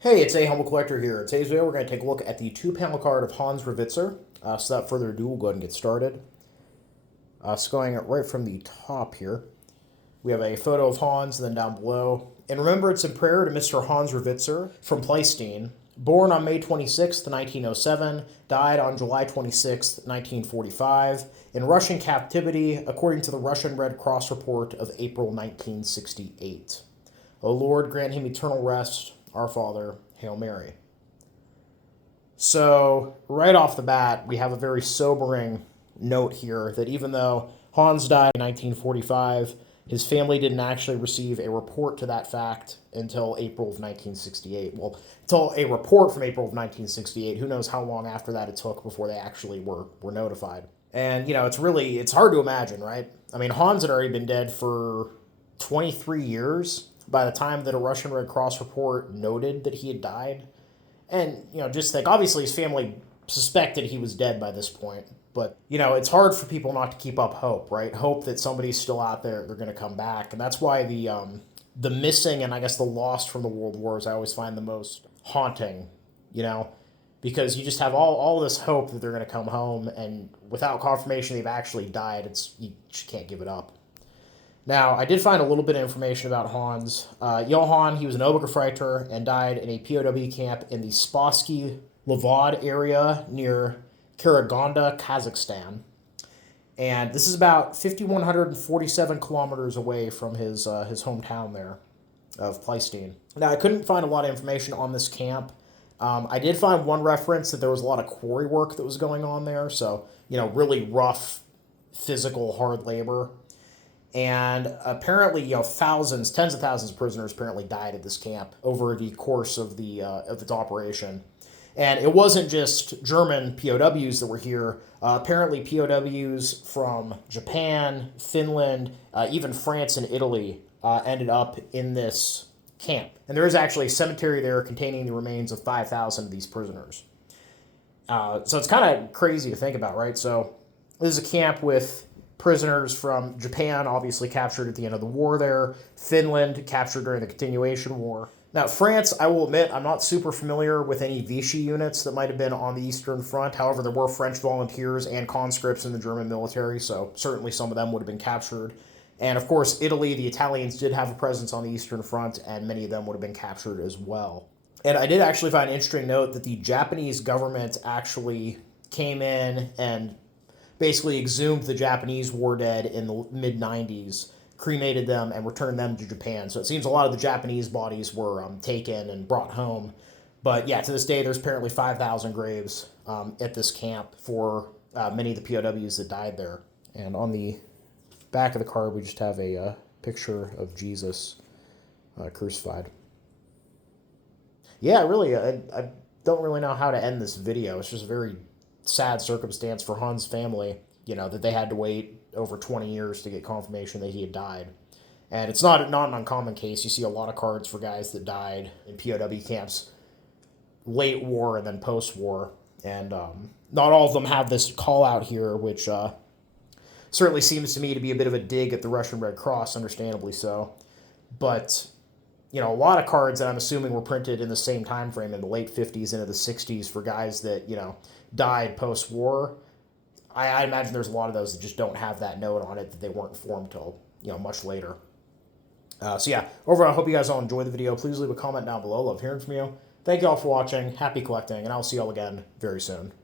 Hey, it's a Humble Collector here. In today's video, we're going to take a look at the two-panel card of Hans Rewitzer. So without further ado, we'll go ahead and get started. So going right from the top here, we have a photo of Hans, and then down below, in remembrance and prayer to Mr. Hans Rewitzer from Pleistine, born on May 26, 1907, died on July 26, 1945, in Russian captivity, according to the Russian Red Cross report of April 1968. O Lord, grant him eternal rest. Our Father, Hail Mary. So, right off the bat, we have a very sobering note here that even though Hans died in 1945, his family didn't actually receive a report to that fact until April of 1968. Well, until a report from April of 1968. Who knows how long after that it took before they actually were notified. And, it's hard to imagine, right? I mean, Hans had already been dead for 23 years by the time that a Russian Red Cross report noted that he had died. And, just think, obviously his family suspected he was dead by this point. But, it's hard for people not to keep up hope, right? Hope that somebody's still out there, they're going to come back. And that's why the missing and I guess the lost from the World Wars I always find the most haunting, because you just have all this hope that they're going to come home, and without confirmation they've actually died, you just can't give it up. Now, I did find a little bit of information about Hans. Johann, he was an Obergefreiter and died in a POW camp in the Spassk POW area near Karaganda, Kazakstan. And this is about 5,147 kilometers away from his hometown there of Pleistine. Now, I couldn't find a lot of information on this camp. I did find one reference that there was a lot of quarry work that was going on there. So, really rough, physical, hard labor. And apparently, thousands, tens of thousands of prisoners apparently died at this camp over the course of its operation. And it wasn't just German POWs that were here. Apparently, POWs from Japan, Finland, even France and Italy ended up in this camp. And there is actually a cemetery there containing the remains of 5,000 of these prisoners. So it's kind of crazy to think about, right? So this is a camp with prisoners from Japan, obviously captured at the end of the war there. Finland, captured during the continuation war. Now, France, I will admit, I'm not super familiar with any Vichy units that might have been on the Eastern Front. However, there were French volunteers and conscripts in the German military, so certainly some of them would have been captured. And of course, Italy, the Italians did have a presence on the Eastern Front, and many of them would have been captured as well. And I did actually find an interesting note that the Japanese government actually came in and basically exhumed the Japanese war dead in the mid-90s, cremated them, and returned them to Japan. So it seems a lot of the Japanese bodies were taken and brought home. But yeah, to this day, there's apparently 5,000 graves at this camp for many of the POWs that died there. And on the back of the card, we just have a picture of Jesus crucified. Yeah, really, I don't really know how to end this video. It's just very sad circumstance for Hans' family, that they had to wait over 20 years to get confirmation that he had died. And it's not an uncommon case. You see a lot of cards for guys that died in POW camps late war and then post-war. And not all of them have this call out here, which certainly seems to me to be a bit of a dig at the Russian Red Cross, understandably so. But a lot of cards that I'm assuming were printed in the same time frame in the late 50s into the 60s for guys that, died post-war. I imagine there's a lot of those that just don't have that note on it, that they weren't informed till, much later. So yeah, overall, I hope you guys all enjoyed the video. Please leave a comment down below. Love hearing from you. Thank you all for watching. Happy collecting, and I'll see you all again very soon.